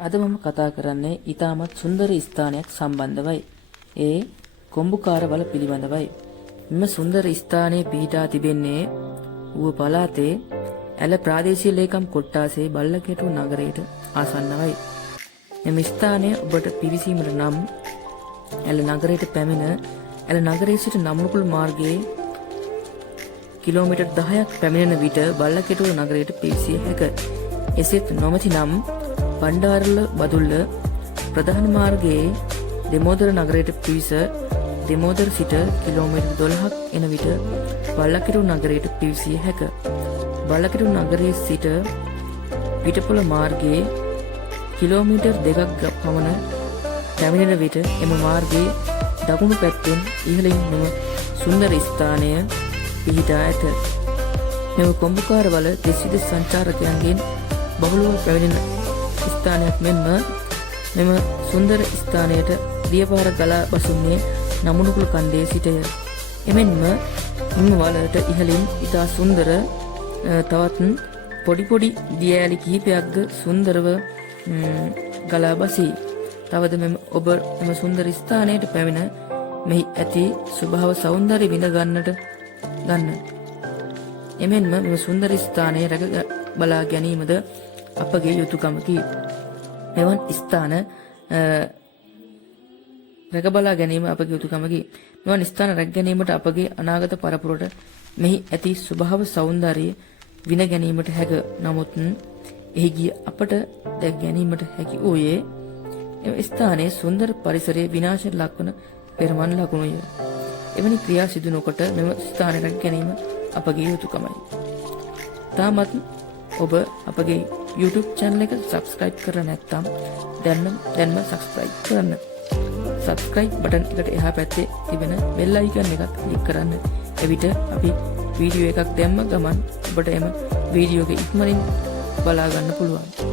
අද මම කතා කරන්නේ ඊටමත් සුන්දර ස්ථානයක් සම්බන්ධවයි. ඒ කොම්බුකාර වල පිළිබඳවයි. මෙම සුන්දර ස්ථානයේ පිහිටා තිබෙන්නේ ඌව පළාතේ ඇල ප්‍රාදේශීය ලේකම් කොට්ටාසේ බල්ලකේටුව නගරයට ආසන්නවයි. මෙම ස්ථානය ඔබට පිවිසීමට නම් ඇල නගරයට පැමිණ ඇල නගරයේ සිට නම්මුකුල් මාර්ගයේ කිලෝමීටර් 10ක් පැමිණෙන විට බල්ලකේටුව නගරයට පිවිසිය හැක. එසේත් නොමැති නම් බණ්ඩාරල බදුල්ල ප්‍රධාන මාර්ගයේ දෙමෝදර නගරයට පිවිස දෙමෝදර සිට කිලෝමීටර් 12ක් එන විට බල්ලකේටුව නගරයට පිවිසිය හැක. බල්ලකේටුව නගරයේ සිට පිටපොළ මාර්ගයේ කිලෝමීටර් 2ක් පමණ පැමිණෙන විට එම මාර්ගයේ දකුණු පැත්තෙන් ඉහළින් මෙම සුන්දර ස්ථානය පිහිටා ඇත. මෙම කොම්බුකාර වල දෙස් විදෙස් සංචාරකයන්ගෙන් බහුලව පැමිණෙන ස්ථානයක් මෙන්ම මෙම සුන්දර ස්ථානයට දියපාර ගලා බසින්නේ නමුනුකුළු කන්දේ සිටය. එමෙන්ම මෙම වලට ඉහළින් ඉතා සුන්දර තවත් පොඩි දියඇලි කිහිපයක්ද සුන්දරව ගලා බසී. තවද ඔබ මෙම සුන්දර ස්ථානයට පැමිණ මෙහි ඇති ස්වභාව සෞන්දර්ය විඳ ගන්නට ගන්න. එමෙන්ම මෙම සුන්දර ස්ථානය රැක බලා ගැනීමද අපගේ යුතුකමකි. මෙවන් ස්ථාන රැක බලා ගැනීම අපගේ යුතුකමකි. මෙවන් ස්ථාන රැක ගැනීමට අපගේ අනාගත පරපුරට මෙහි ඇති ස්වභාව සෞන්දර්යය විඳ ගැනීමට හැක. නමුත් එහි ගිය අපට දැක ගැනීමට හැකි වූයේ එම ස්ථානයේ සුන්දර පරිසරයේ විනාශයට ලක්වන පෙරමන් ලකුණුය. එවැනි ක්‍රියා සිදු නොකොට මෙම ස්ථාන රැක ගැනීම අපගේ යුතුකමයි. තාමත් ඔබ අපගේ YouTube channel එක subscribe කරලා නැත්නම් දැන්ම subscribe කරන්න. subscribe button එකට එහා පැත්තේ තිබෙන bell icon එකත් click කරන්න. එවිට අපි වීඩියෝ එකක් දැම්ම ගමන් ඔබට එම වීඩියෝ එක ඉක්මනින් බලා ගන්න පුළුවන්.